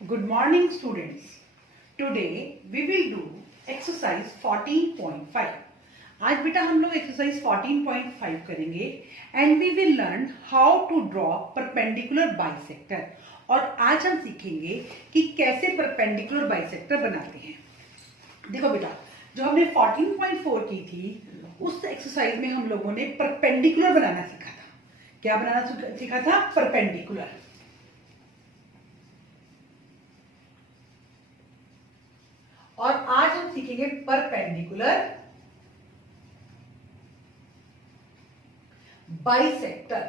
Good morning students. Today we will do exercise 14.5. आज बेटा हम लोग exercise 14.5 करेंगे and we will learn how to draw perpendicular bisector. और आज हम सीखेंगे कि कैसे perpendicular bisector बनाते हैं। देखो बेटा, जो हमने 14.4 की थी उस एक्सरसाइज में हम लोगों ने परपेंडिकुलर बनाना सीखा था। क्या बनाना सीखा था? परपेंडिकुलर। और आज हम सीखेंगे परपेंडिकुलर बाइसेक्टर।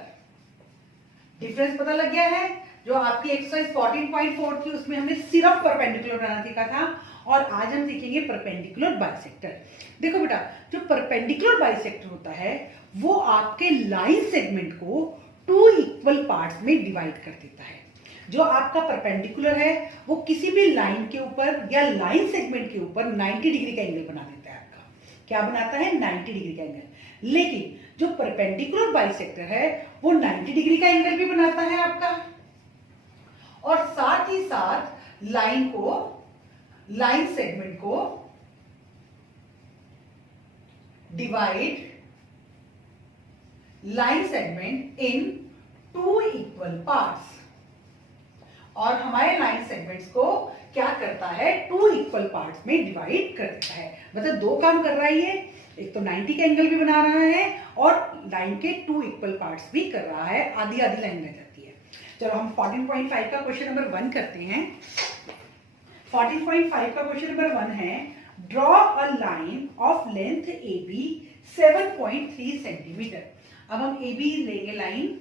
डिफरेंस पता लग गया है? जो आपकी एक्सरसाइज 14.4 थी उसमें हमने सिर्फ परपेंडिकुलर बनाना सीखा था और आज हम सीखेंगे परपेंडिकुलर बाइसेक्टर। देखो बेटा, जो परपेंडिकुलर बाइसेक्टर होता है वो आपके लाइन सेगमेंट को 2 इक्वल पार्ट्स में डिवाइड कर देता है। जो आपका परपेंडिकुलर है वो किसी भी लाइन के ऊपर या लाइन सेगमेंट के ऊपर 90 डिग्री का एंगल बना देता है। आपका क्या बनाता है? 90 डिग्री का एंगल। लेकिन जो परपेंडिकुलर बाइसेक्टर है वो 90 डिग्री का एंगल भी बनाता है आपका, और साथ ही साथ लाइन सेगमेंट को divide line segment in 2 equal parts. और हमारे लाइन सेगमेंट्स को क्या करता है? 2 इक्वल पार्ट्स में डिवाइड कर देता है। मतलब 2 काम कर रहा है ये, एक तो 90 का एंगल भी बना रहा है और लाइन के 2 इक्वल पार्ट्स भी कर रहा है। आधी आधी लाइन रह जाती है। चलो हम 14.5 का क्वेश्चन नंबर 1 करते हैं। 14.5 का क्वेश्चन नंबर 1 है, draw a line of length AB 7.3 centimetre. अब हम AB लेंगे लाइन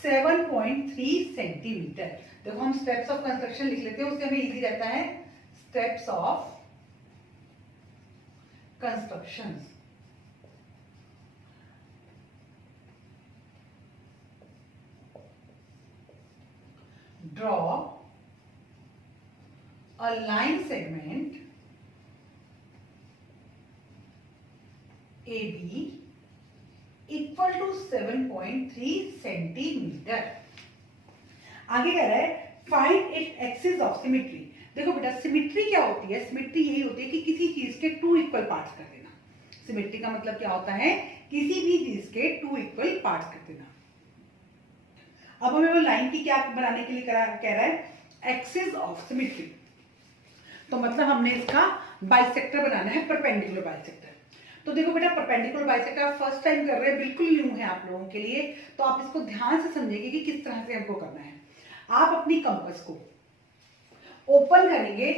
7.3 सेंटीमीटर। देखो हम स्टेप्स ऑफ कंस्ट्रक्शन लिख लेते हैं, उससे हमें इजी रहता है। Steps of construction. Draw a line segment AB equal to 7.3 centimetre. आगे कह रहा है find it axis of symmetry. देखो बेटा, सिमेट्री क्या होती है? सिमेट्री यही होती है कि किसी चीज के 2 इक्वल पार्ट्स कर देना। सिमेट्री का मतलब क्या होता है? किसी भी चीज के 2 इक्वल पार्ट्स कर देना। अब हमें वो लाइन की क्या बनाने के लिए कह रहा है? Axis of symmetry. तो मतलब हमने इसका बाइसेक्टर बनाना है, परपेंडिकुलर बाइसेक्टर। तो देखो बेटा, परपेंडिकुलर बाइसेक्टर फर्स्ट टाइम कर रहे हैं, बिल्कुल न्यू है आप लोगों के लिए, तो आप इसको ध्यान से समझेंगे कि किस तरह से हमको करना है। आप अपनी कंपास को ओपन करेंगे,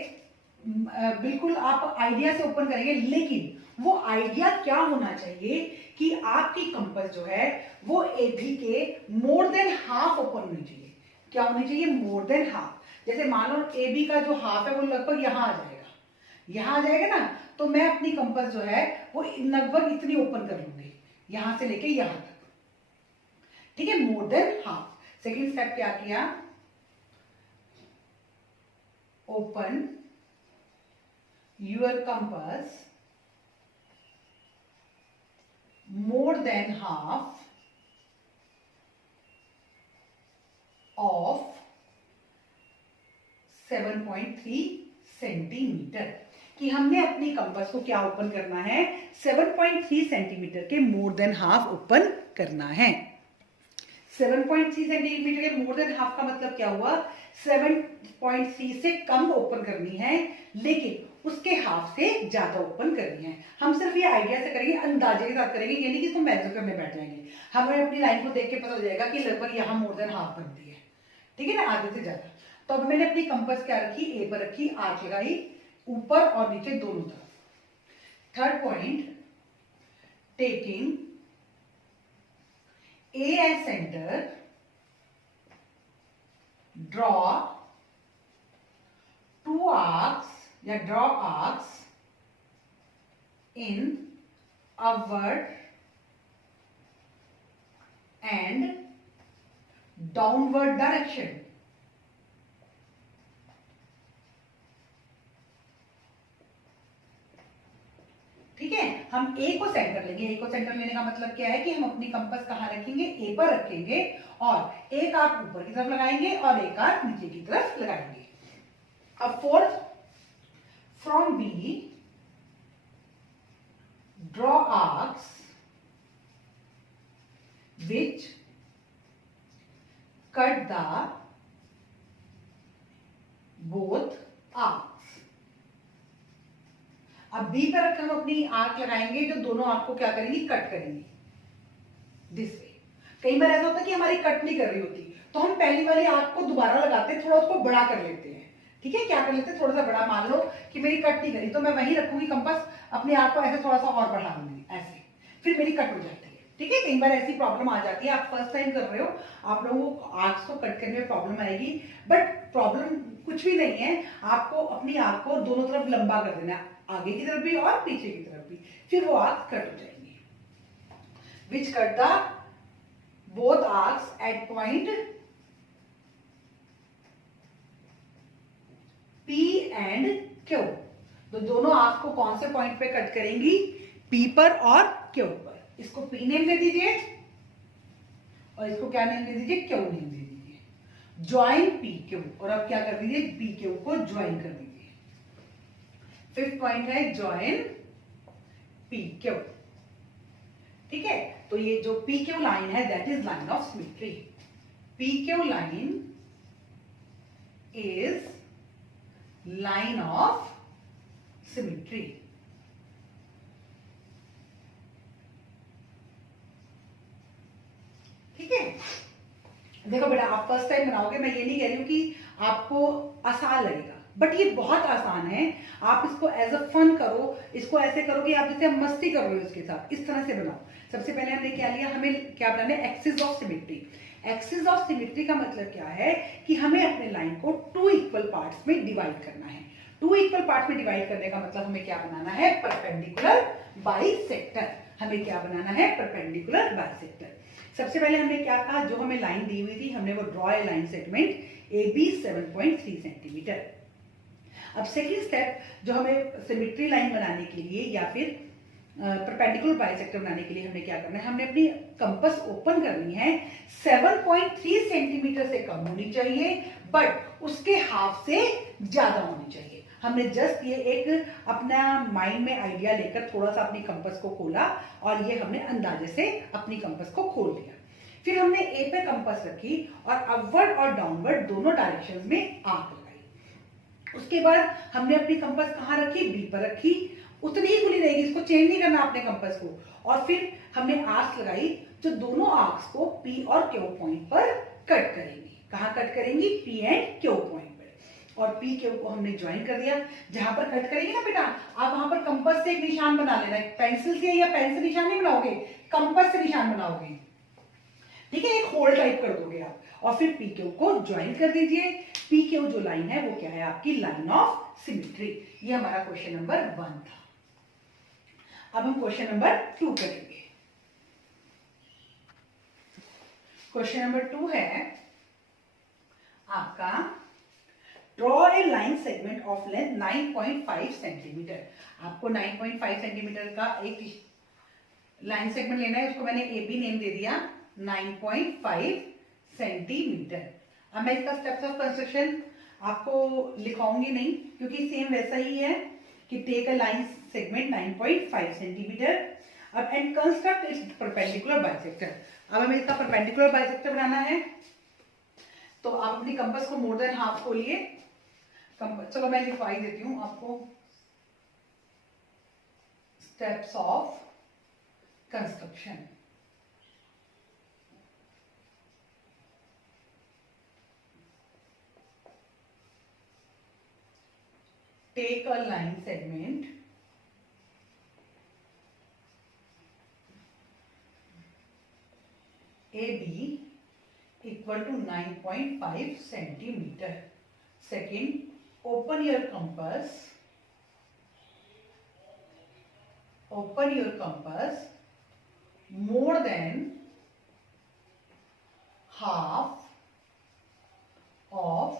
बिल्कुल आप आइडिया से ओपन करेंगे, लेकिन वो आइडिया क्या होना चाहिए कि आपकी कंपास जो है वो AB के मोर देन हाफ ओपन होनी चाहिए। क्या होनी चाहिए? मोर देन हाफ। जैसे मान लो AB का जो हाफ है वो लगभग यहां आ जाएगा, यहां आ जाएगा ना, तो मैं अपनी कंपास जो है वो लगभग इतनी ओपन कर लूंगी, यहां से लेके यहां तक। ठीक है, मोर देन हाफ। सेकेंड स्टेप क्या किया? Open your compass more than half of 7.3 centimetre. कि हमने अपनी कंपास को क्या ओपन करना है? 7.3 सेंटीमीटर के मोर देन हाफ ओपन करना है। 7.3 सेंटीमीटर के मोर देन हाफ का मतलब क्या हुआ? 7.3 से कम ओपन करनी है, लेकिन उसके हाफ से ज्यादा ओपन करनी है। हम सिर्फ ये आइडिया से करेंगे, अंदाजे के साथ करेंगे, यानी कि इसको मेजर करने बैठ जाएंगे। हमें अपनी लाइन को देख के पता चल जाएगा कि लगभग यहां मोर देन हाफ बनती है। ठीक है ना, आधे से ज्यादा। तो अब मैंने अपनी कंपास क्या रखी? A पर रखी, आंच लगाई ऊपर और नीचे दोनों तरफ। Third point, taking A as center, draw 2 arcs या draw arcs in upward and downward direction। ठीक है, हम ए को सेंटर लेंगे। ए को सेंटर लेने का मतलब क्या है कि हम अपनी कंपास कहाँ रखेंगे, ए पर रखेंगे और एक आर्क ऊपर की तरफ लगाएंगे और एक आर्क नीचे की तरफ लगाएंगे। अब fourth, from B draw arcs which cut the both arcs। अब बी पर रख हम अपनी आर्क लगाएंगे जो दोनों आर्क को क्या करेंगी, कट करेंगी दिस वे। कई बार ऐसा होता है कि हमारी कट नहीं कर रही होती, तो हम पहली वाली आर्क को दोबारा लगाते हैं, थोड़ा उसको बड़ा कर लेते हैं। ठीक है, क्या कर लेते हैं, थोड़ा सा बड़ा। मान लो कि मेरी कट नहीं करी तो मैं वहीं रखूंगी कंपास, अपनी आर्क को ऐसे थोड़ा सा और बढ़ा दूंगी ऐसे, फिर मेरी कट हो जाती है। ठीक है, कई बार ऐसी प्रॉब्लम आ जाती है, आप फर्स्ट टाइम कर रहे हो, आप लोगों को आर्क्स को कट करने में प्रॉब्लम आएगी, बट प्रॉब्लम कुछ भी नहीं है। आपको अपनी आर्क को दोनों तरफ लंबा कर देना है, आगे की तरफ भी और पीछे की तरफ भी, फिर वो आर्क कट हो जाएंगी। Which cut the both arcs at point P and Q। तो दोनों आर्क को कौन से पॉइंट पे कट करेंगी, P पर और Q पर। इसको P नेम दे दीजिए और इसको क्या नेम दे दीजिए, Q नेम दे दीजिए। ज्वाइन PQ, और अब क्या कर दीजिए, PQ को ज्वाइन कर दीजिए। फिफ्थ पॉइंट है ज्वाइन PQ। ठीक है, तो ये जो PQ लाइन है that is line of symmetry. PQ line is line of symmetry. ठीक है, देखो बेटा, आप फर्स्ट टाइम बनाओगे, मैं ये नहीं कह रही हूं कि आपको आसान लगेगा, बट ये बहुत आसान है। आप इसको एज अ फन करो, इसको ऐसे करो कि आप जैसे मस्ती कर रहे हो इसके साथ, इस तरह से बनाओ। सबसे पहले हमने क्या लिया, हमें क्या बनाना है, axis of symmetry. Axis of symmetry का मतलब क्या है कि हमें अपने लाइन को 2 इक्वल पार्ट्स में डिवाइड करना है। 2 इक्वल पार्ट में डिवाइड करने का मतलब हमें क्या बनाना है, परपेंडिकुलर बाइसेक्टर। हमें क्या बनाना है, परपेंडिकुलर बाइसेक्टर। सबसे पहले हमने क्या कहा, जो हमें लाइन दी हुई थी, हमने वो draw a line segment AB 7.3 centimetre. अब सेकंड स्टेप, जो हमें सिमेट्री लाइन बनाने के लिए या फिर परपेंडिकुलर बाइसेक्टर बनाने के लिए हमें क्या करना है, हमने अपनी कंपास ओपन करनी है। 7.3 सेंटीमीटर से कम होनी चाहिए, बट उसके हाफ से ज्यादा होनी चाहिए। हमने जस्ट ये एक अपना माइंड में आइडिया लेकर थोड़ा सा अपनी कंपास को खोला और ये हमने अंदाजे से अपनी कंपास को खोल लिया। फिर हमने ए पे कंपास रखी और अपवर्ड और डाउनवर्ड दोनों डायरेक्शंस में आर्क लगाई। उसके बाद हमने अपनी कंपास कहाँ रखी, बी पर रखी, उतनी ही खुली रहेगी, इसको चेंज नहीं करना अपने कंपास को। और फिर हमने आर्क्स लगाई जो दोनों आर्क्स को पी और क्यू पॉइंट पर कट करेंगी। कहाँ कट करेंगी, पी एंड क्यू पॉइंट पर। और पी क्यू को हमने ज्वाइन कर दिया। जहां पर कट करेंगे ना बेटा, आप वहां पर कंपास से एक निशान बना लेना। पेंसिल से या पेन से निशान नहीं बनाओगे, कंपास से निशान बनाओगे। ठीक है, एक होल टाइप कर दोगे आप, और फिर पी क्यू को ज्वाइन कर दीजिए। पी क्यू जो लाइन है वो क्या है, आपकी लाइन ऑफ सिमेट्री। ये हमारा क्वेश्चन नंबर 1 था। अब हम क्वेश्चन नंबर 2 करेंगे। क्वेश्चन नंबर 2 है आपका, draw a line segment of length 9.5 centimetre. आपको 9.5 सेंटीमीटर का एक लाइन सेगमेंट लेना है, उसको मैंने ए बी नेम दे दिया, 9.5 सेंटीमीटर। अब मैं इसका स्टेप्स ऑफ कंस्ट्रक्शन आपको लिखाऊंगी नहीं, क्योंकि सेम वैसा ही है कि take a line segment 9.5 centimetre अब and construct its perpendicular bisector. अब हमें इसका परपेंडिकुलर बाइसेक्टर बनाना है, तो आप अपनी कंपास को मोर देन हाफ खोलिए। चलो मैं लिखवाई देती हूं आपको steps of construction. Take a line segment AB equal to 9.5 centimeter. Second, open your compass. Open your compass more than half of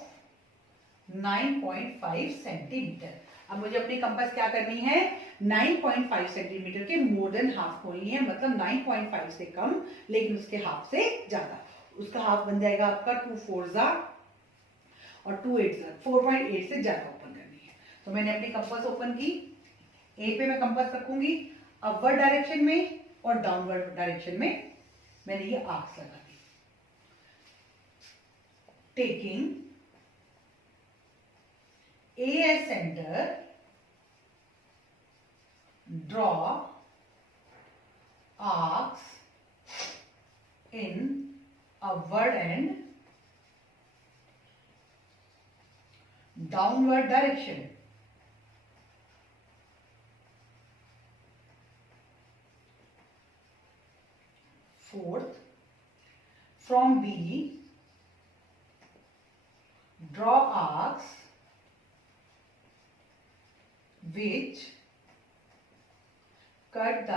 9.5 centimetre. अब मुझे अपनी कंपास क्या करनी है, 9.5 सेंटीमीटर के मोर देन हाफ खोलनी है, मतलब 9.5 से कम लेकिन उसके हाफ से ज्यादा। उसका हाफ बन जाएगा आपका 2 4 जा और 2 8 जा, 4.8 से ज्यादा ओपन करनी है। तो मैंने अपनी कंपास ओपन की, ए पे मैं कंपास रखूंगी, अपवर्ड डायरेक्शन में और डाउनवर्ड डायरेक्शन में मैंने ये आर्क्स लगा दी। Taking A as center, draw arcs in upward and downward direction. Fourth, from B, draw arcs which cut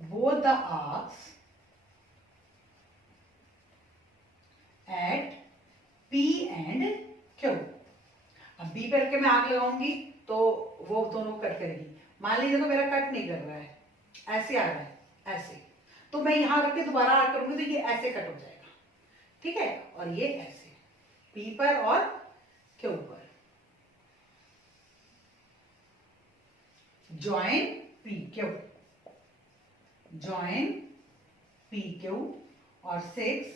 both the arcs at P and Q। अब B पे रख के मैं आग लगाऊंगी तो वो दोनों कट करेगी। मान लीजिए तो मेरा कट नहीं कर रहा है, ऐसे आ रहा है, ऐसे, तो मैं यहां रख के दोबारा आग करूंगी तो ये ऐसे कट हो जाएगा, ठीक है, और ये ऐसे P पर और Q पर। join PQ, join PQ, और 6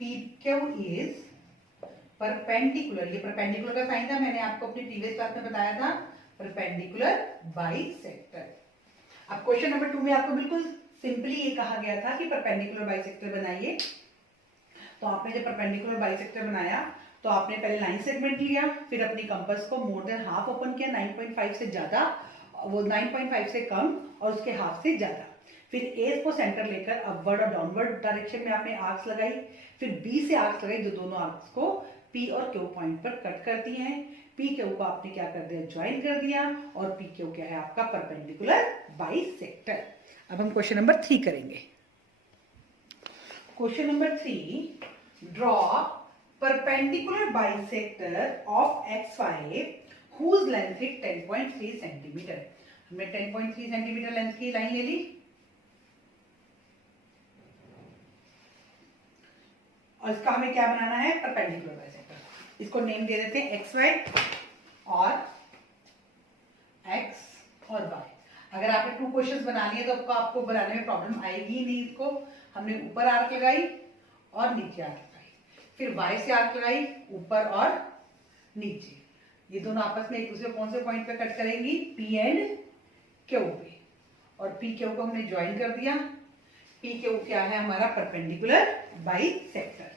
PQ is परपेंडिकुलर, ये परपेंडिकुलर का साइन था, मैंने आपको अपनी प्रीवियस क्लास में बताया था, परपेंडिकुलर बाइसेक्टर। अब क्वेश्चन नंबर 2 में आपको बिल्कुल सिंपली ये कहा गया था कि परपेंडिकुलर बाइसेक्टर बनाइए। तो आपने जब परपेंडिकुलर बाइसेक्टर बनाया तो आपने पहले लाइन सेगमेंट लिया, फिर अपनी कंपास को मोर देन हाफ ओपन किया, 9.5 से ज्यादा, वो 9.5 से कम और उसके हाफ से ज्यादा। फिर ए को सेंटर लेकर अपवर्ड और डाउनवर्ड डायरेक्शन में आपने आर्क्स लगाई, फिर बी से आर्क्स लगाई, जो दोनों आर्क्स को पी और क्यू पॉइंट पर कट करती हैं। पी क्यू को आपने क्या कर दिया, ज्वाइन कर दिया, और पी क्यू क्या है आपका परपेंडिकुलर बाइसेक्टर। अब हम क्वेश्चन नंबर 3 करेंगे। Question number 3, draw perpendicular bisector of XY whose length is 10.3 centimetre. हमने 10.3 सेंटीमीटर लेंथ की लाइन ले ली और इसका हमें क्या बनाना है, परपेंडिकुलर बाइसेक्टर। इसको नेम दे देते हैं XY और X और Y। अगर आपने 2 क्वेश्चंस बना लिए तो आपको बनाने में प्रॉब्लम आएगी ही नहीं। इसको हमने ऊपर आर्क लगाई और नीचे आर्क लगाई, फिर Y से आर्क लगाई ऊपर और नीचे, ये दोनों आपस में एक दूसरे कौन से पॉइंट पे कट करेंगी, P एंड Q पे, और P Q को हमने ज्वाइन कर दिया। P Q क्या है हमारा परपेंडिकुलर बाइसेक्टर,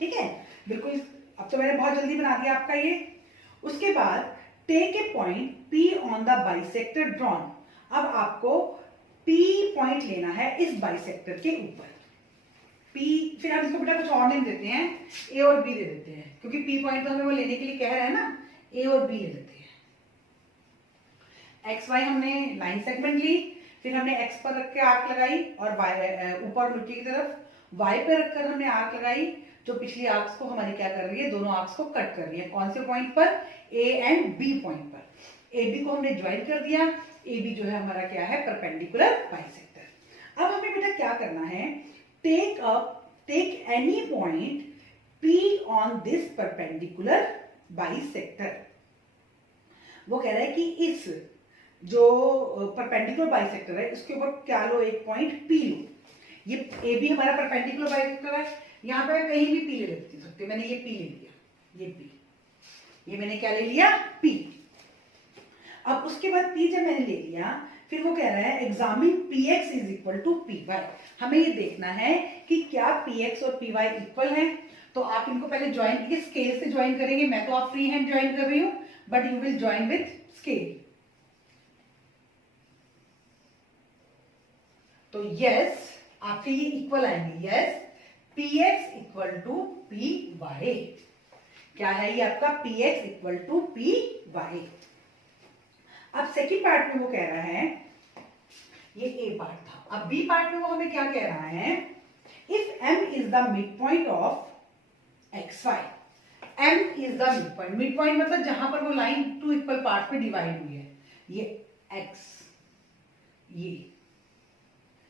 ठीक है, बिल्कुल। अब तो मैंने बहुत जल्दी बना दिया आपका ये। उसके बाद take a point P on the bisector drawn. अब आपको P पॉइंट लेना है इस बाइसेक्टर के ऊपर। P, फिर हम इसको बेटा कुछ और नेम देते हैं, A और B दे देते हैं, क्योंकि P पॉइंट तो हमें वो लेने के लिए कह रहा है ना, A और B ले देते हैं। XY हमने लाइन सेगमेंट ली, फिर हमने X पर रख के आर्क लगाई और Y ऊपर नीचे की तरफ, Y पे रखकर हमने आर्क लगाई, जो पिछली आर्क्स को हमारी क्या कर रही है, दोनों आर्क्स को कट कर रही है। कौन से पॉइंट पर, A एंड B पॉइंट पर। AB को हमने ज्वाइन कर दिया, AB जो है हमारा क्या है, परपेंडिकुलर बाइसेक्टर। अब हमें बेटा क्या करना है, take any point P on this perpendicular bisector। वो कह रहा है कि इस जो परपेंडिकुलर बाइसेक्टर है इसके ऊपर क्या लो, एक पॉइंट P लो। ये ए बी हमारा परपेंडिकुलर बाइसेक्टर है, यहाँ पे कहीं भी P ले सकते, मैंने ये P ले लिया, ये P, ये मैंने क्या ले लिया, P। अब उसके बाद P जब मैंने ले लिया, फिर वो कह रहा है examine Px is equal to Py। हमें ये देखना है कि क्या Px और Py इक्वल है। तो आप इनको पहले ज्वाइन कीजिए, स्केल से ज्वाइन करेंगे, मैं तो आप फ्री हैंड ज्वाइन कर रही हूं, but you will join with scale. तो यस आपके ये इक्वल आएंगे, yes Px equal to Py। क्या है ये आपका, Px इक्वल टू Py। अब सेकेंड पार्ट में वो कह रहा है, ये ए पार्ट था, अब बी पार्ट में वो हमें क्या कह रहा है, if m is the mid point of XY M is the mid point. Mid point मतलब जहां पर वो लाइन टू इक्वल पार्ट में डिवाइड हुई है, ये एक्स,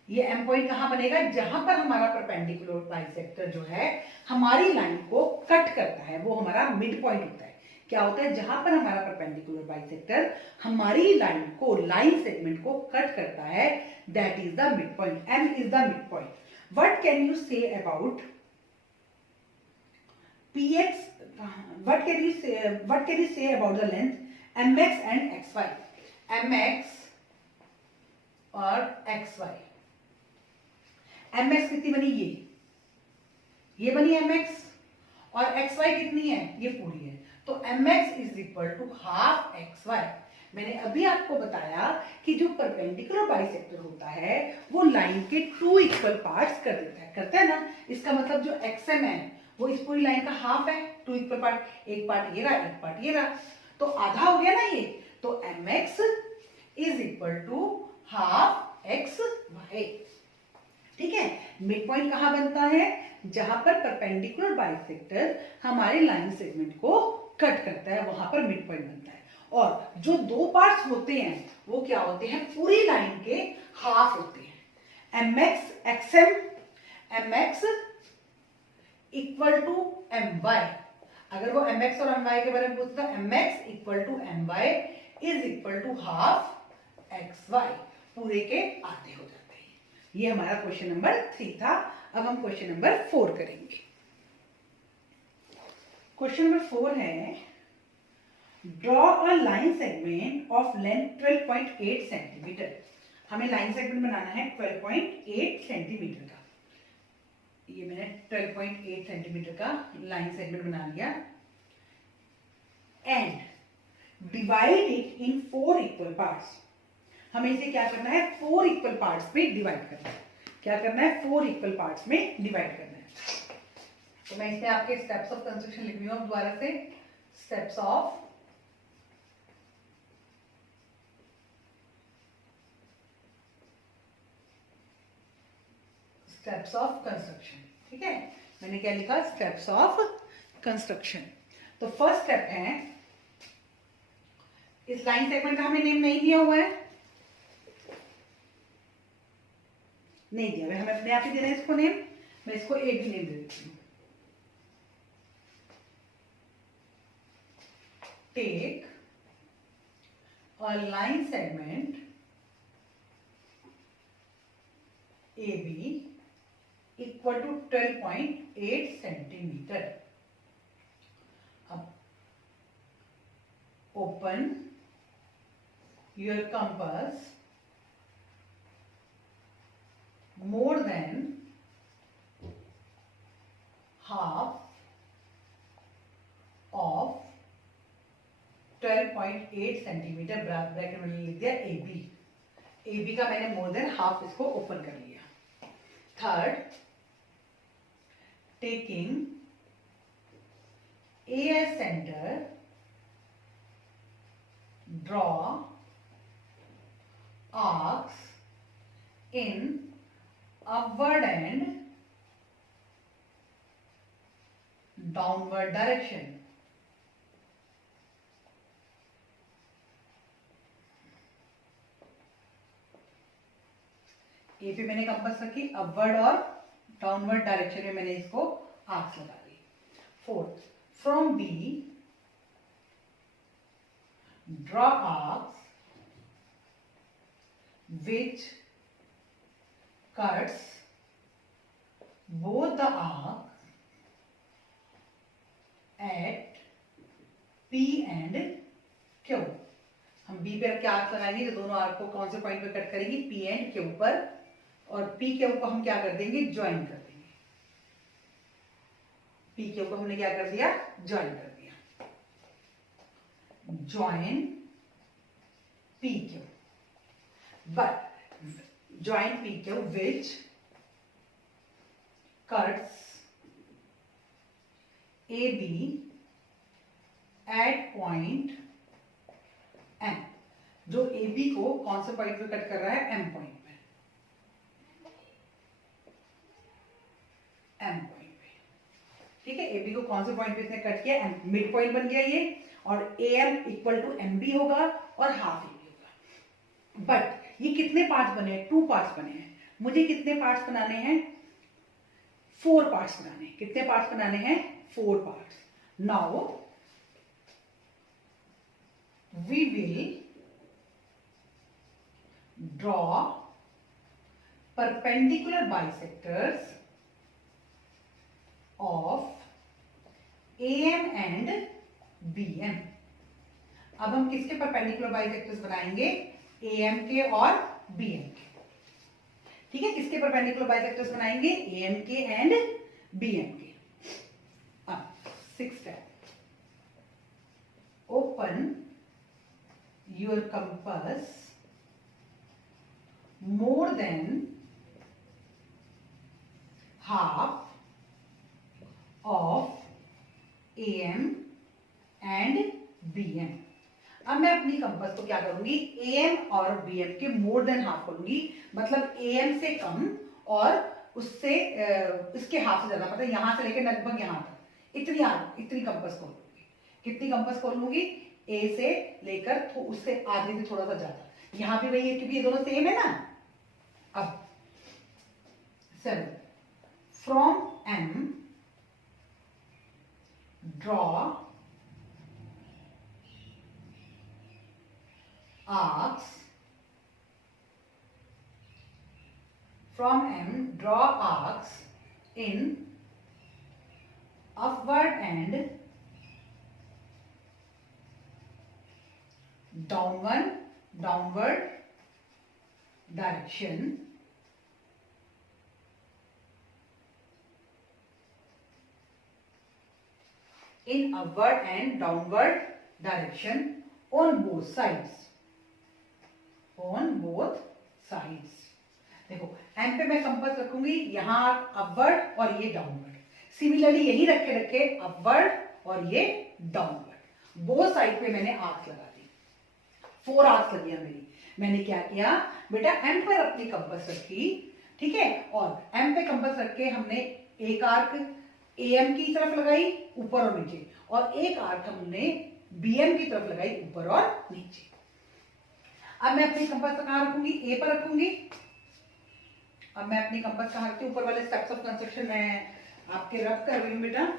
ये एम पॉइंट कहां बनेगा, जहां पर हमारा परपेंडिकुलर बाइसेक्टर जो है हमारी लाइन को कट करता है, वो हमारा मिड पॉइंट होता है। क्या होता है, जहां पर हमारा परपेंडिकुलर बाइसेक्टर हमारी लाइन को, लाइन सेगमेंट को कट करता है, that is the mid point. M is the mid point. What can you say about px, what can you say about the length mx and xy? mx और xy, mx कितनी बनी, ये बनी mx, और xy कितनी है, ये पूरी है, तो mx is equal to half xy। मैंने अभी आपको बताया कि जो परपेंडिकुलर बाइसेक्टर होता है वो लाइन के टू इक्वल पार्ट्स कर देता है, करता है ना। इसका मतलब जो xm है वो इस पूरी लाइन का हाफ है, टू इक्वल पार्ट, एक पार्ट ये रहा, एक पार्ट ये रहा, तो आधा हो गया ना ये, तो mx is equal to half xy। ठीक है, मिड पॉइंट कहां बनता है, जहां पर परपेंडिकुलर बाइसेक्टर हमारे लाइन सेगमेंट को कट करता है, वहां पर मिड पॉइंट बनता है। और जो दो पार्ट्स होते हैं वो क्या होते हैं, पूरी लाइन के हाफ होते हैं। mx इक्वल टू my, अगर वो mx और my के बारे में पूछता है, mx equal to my is equal to half xy, पूरे के आधे हो जाते हैं। ये हमारा क्वेश्चन नंबर 3 था। अब हम क्वेश्चन नंबर 4 करेंगे। क्वेश्चन नंबर 4 है, draw a line segment of length 12.8 centimetre. हमें लाइन सेगमेंट बनाना है 12.8 सेंटीमीटर का। ये मैंने 12.8 सेंटीमीटर का लाइन सेगमेंट बना लिया। And divide it in 4 equal parts. हमें इसे क्या करना है, 4 इक्वल पार्ट्स में डिवाइड करना है। क्या करना है, 4 इक्वल पार्ट्स में डिवाइड करना है। तो मैं इसमें आपके स्टेप्स ऑफ कंस्ट्रक्शन लिख रही हूँ दोबारा से। Steps of construction. ठीक है, मैंने क्या लिखा, स्टेप्स ऑफ कंस्ट्रक्शन। तो फर्स्ट स्टेप है, इस लाइन सेगमेंट का हमें नेम नहीं दिया हुआ है, नहीं दिया है, हमें अपने आप ही देना है इसको नेम। मैं इसको एक भी नेम दे देती हूँ। Take a line segment AB equal to 12.8 centimetre. अब open your compass more than half of 12.8 centimetre, bracket में लिख दिया AB। AB का मैंने मोर देन हाफ इसको ओपन कर लिया। Third, taking A as center, draw arcs in upward and downward direction। ए पे मैंने कंपास रखी, अपवर्ड और डाउनवर्ड डायरेक्शन में मैंने इसको आर्क्स लगा दी। Fourth, from B draw arcs which cuts both the arcs at P and Q। हम B पे क्या आर्क लगाएंगे, तो दोनों आर्क को कौन से पॉइंट पे कट करेंगे, P एंड Q पर, और P Q को हम क्या कर देंगे, ज्वाइन कर देंगे। P Q को हमने क्या कर दिया, ज्वाइन कर दिया। Join P Q, but join PQ which cuts AB at point M। जो AB को कौन से पॉइंट पे कट कर रहा है, M पॉइंट पे, M पॉइंट पे। ठीक है, AB को कौन से पॉइंट पे इसने कट किया, मिड पॉइंट बन गया ये, और AM इक्वल टू MB होगा और हाफ AB होगा। बट ये कितने पार्ट्स बने हैं, 2 पार्ट्स बने हैं। मुझे कितने पार्ट्स बनाने हैं, 4 पार्ट्स बनाने हैं। कितने पार्ट्स बनाने हैं, 4 parts. Now we will draw perpendicular bisectors of AM and BM। अब हम किसके परपेंडिकुलर बाइसेक्टर्स बनाएंगे, AM के और BM के। ठीक है, किसके परपेंडिकुलर बाइसेक्टर्स बनाएंगे, AM के एंड BM के। अब 6th step, open your compass more than half of AM and BM। अब मैं अपनी कंपास को क्या करूंगी, AM और BM के मोर देन हाफ करूंगी, मतलब AM से कम और उससे इसके हाफ से ज्यादा, मतलब यहां से लेकर लगभग यहां तक, इतनी कंपास खोल लूंगी। कितनी कंपास खोल लूंगी, A से लेकर उससे आधे से थोड़ा सा ज्यादा। यहां भी वही है क्योंकि ये दोनों सेम है ना। अब 7, from M draw arcs, from M draw arcs in upward and downward direction in upward and downward direction on both sides, on both sides। देखो M पे मैं कंपास रखूंगी, यहां अपवर्ड और ये डाउनवर्ड। सिमिलरली यही रखे अपवर्ड और ये डाउनवर्ड। बोथ साइड पे मैंने आर्क लगा दी, 4 आर्क्स लगी है मेरी। मैंने क्या किया बेटा, M पर अपनी कंपास रखी, ठीक है, और M पे कंपास रख के हमने एक आर्क AM की तरफ लगाई ऊपर और नीचे, और एक आर्क हमने BM की तरफ लगाई ऊपर और नीचे। अब मैं अपनी कंपास कहां रखूंगी, A पर रखूंगी। अब मैं अपनी कंपास कहां रखती हूँ, ऊपर वाले स्टेप्स ऑफ कंस्ट्रक्शन में आपके रब कर रही हूँ बेटा।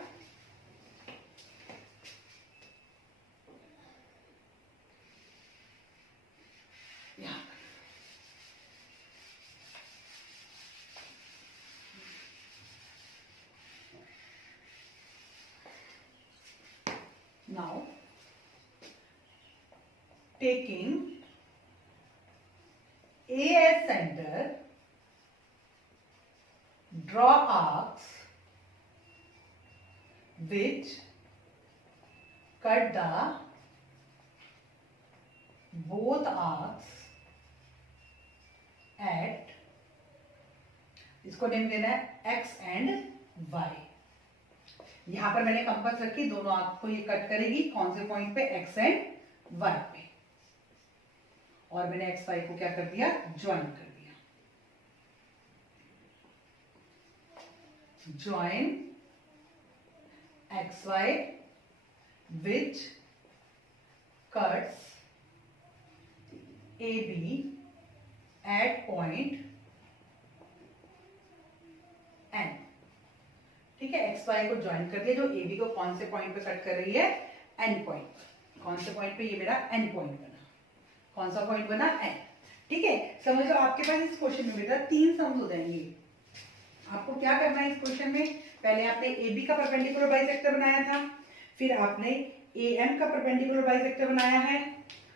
Now taking A as center, draw arcs which cut the both arcs at, इसको नेम देना है X एंड Y। यहां पर मैंने कंपास रखी, दोनों आर्क को ये कट करेगी कौन से पॉइंट पे, X एंड Y पे, और मैंने X Y को क्या कर दिया, ज्वाइन कर दिया। Join XY which cuts AB at point N। ठीक है, XY को ज्वाइन कर दिया, जो AB को कौन से पॉइंट पे कट कर रही है, N पॉइंट। कौन से पॉइंट पे, ये मेरा N पॉइंट बना। कौन सा पॉइंट बना, N। ठीक है, समझ लो आपके पास इस क्वेश्चन में बेटा 3 सम्स हो जाएंगे। आपको क्या करना है इस क्वेश्चन में, पहले आपने AB का परपेंडिकुलर बाइसेक्टर बनाया था, फिर आपने AM का परपेंडिकुलर बाइसेक्टर बनाया है,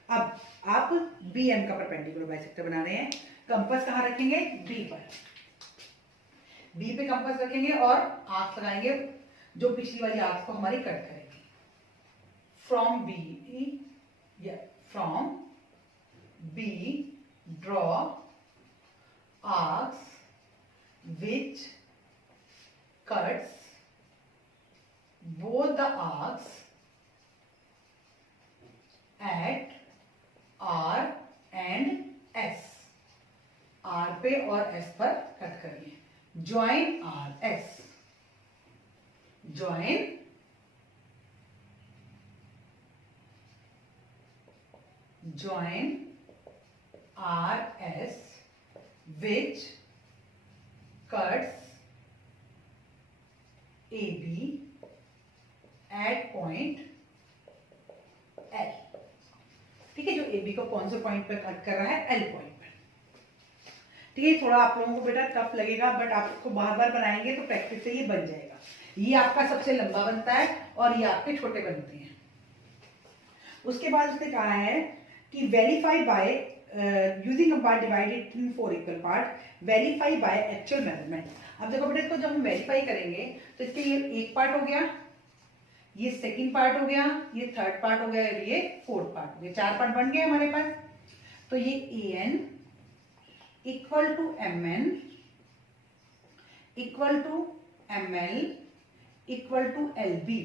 अब आप BM का परपेंडिकुलर बाइसेक्टर बना रहे हैं। कंपास कहां रखेंगे, B पर। B पे कंपास रखेंगे और आर्क लगाएंगे जो पिछली वाली आर्क को हमारी कट करेगी। From B draw arcs which cuts both the arcs at R and S। R पे और S पर कट करिए। Join R S, join RS which cuts AB at point L। ठीक है, जो AB को कौन से पॉइंट पे कट कर रहा है, L पॉइंट पे। ठीक है, थोड़ा आप लोगों को बेटा टफ लगेगा, बट आप इसको बार बार बनाएंगे तो प्रैक्टिस से ये बन जाएगा। ये आपका सबसे लंबा बनता है और ये आपके छोटे बनते हैं। उसके बाद उसने कहा है कि verify by using a part divided in 4 equal part, verify by actual measurement. अब देखो बेटा, इसको जब हम वेरीफाई करेंगे तो इसके ये एक पार्ट हो गया, ये सेकंड पार्ट हो गया, ये थर्ड पार्ट हो गया और ये फोर्थ पार्ट हो गया। 4 पार्ट बन गए हमारे पास। तो ये AN equal to MN equal to ML equal to LB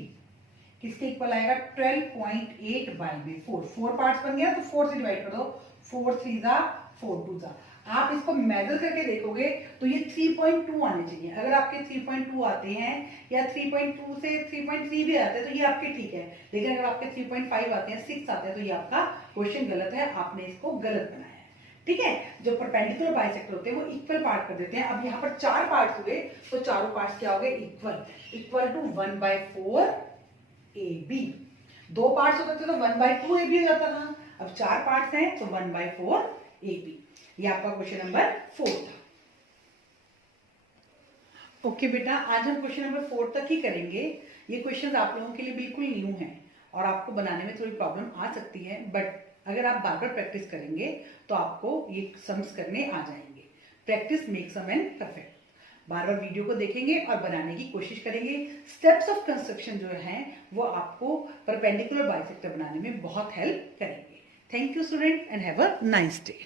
किसके इक्वल आएगा, 12.8 बाई में 4 पार्ट्स बन गया, तो 4 से डिवाइड कर दो, 4 3 जा 4 2 जा। आप इसको मेजर करके देखोगे तो ये 3.2 आने चाहिए। अगर आपके 3.2 आते हैं या 3.2 से 3.3 भी आते हैं तो ये आपके ठीक है, लेकिन अगर आपके 3.5 आते हैं, 6 आते हैं, तो ये आपका क्वेश्चन गलत है, आपने इसको गलत बनाया है। ठीक है, जो परपेंडिकुलर बाइसेक्टर होते हैं वो इक्वल पार्ट कर देते हैं। अब यहाँ पर 4 पार्ट्स हुए तो चारों पार्ट्स क्या हो गए, इक्वल टू 1/4 AB। 2 पार्ट्स होते थे तो 1/2 AB हो जाता था, अब 4 पार्ट्स हैं तो 1/4 AB। ये आपका क्वेश्चन नंबर 4 था। ओके बेटा, आज हम क्वेश्चन नंबर 4 तक ही करेंगे। ये क्वेश्चंस आप लोगों के लिए बिल्कुल न्यू हैं और आपको बनाने में थोड़ी प्रॉब्लम आ सकती है, बट अगर आप बार बार प्रैक्टिस करेंगे तो आपको ये सम्स करने आ जाएंगे। Practice makes a man perfect. Bar bar video को देखेंगे और बनाने की कोशिश करेंगे। स्टेप्स ऑफ कंस्ट्रक्शन जो हैं वो आपको परपेंडिकुलर बाइसेक्टर बनाने में बहुत हेल्प करेंगे। Thank you student and have a nice day.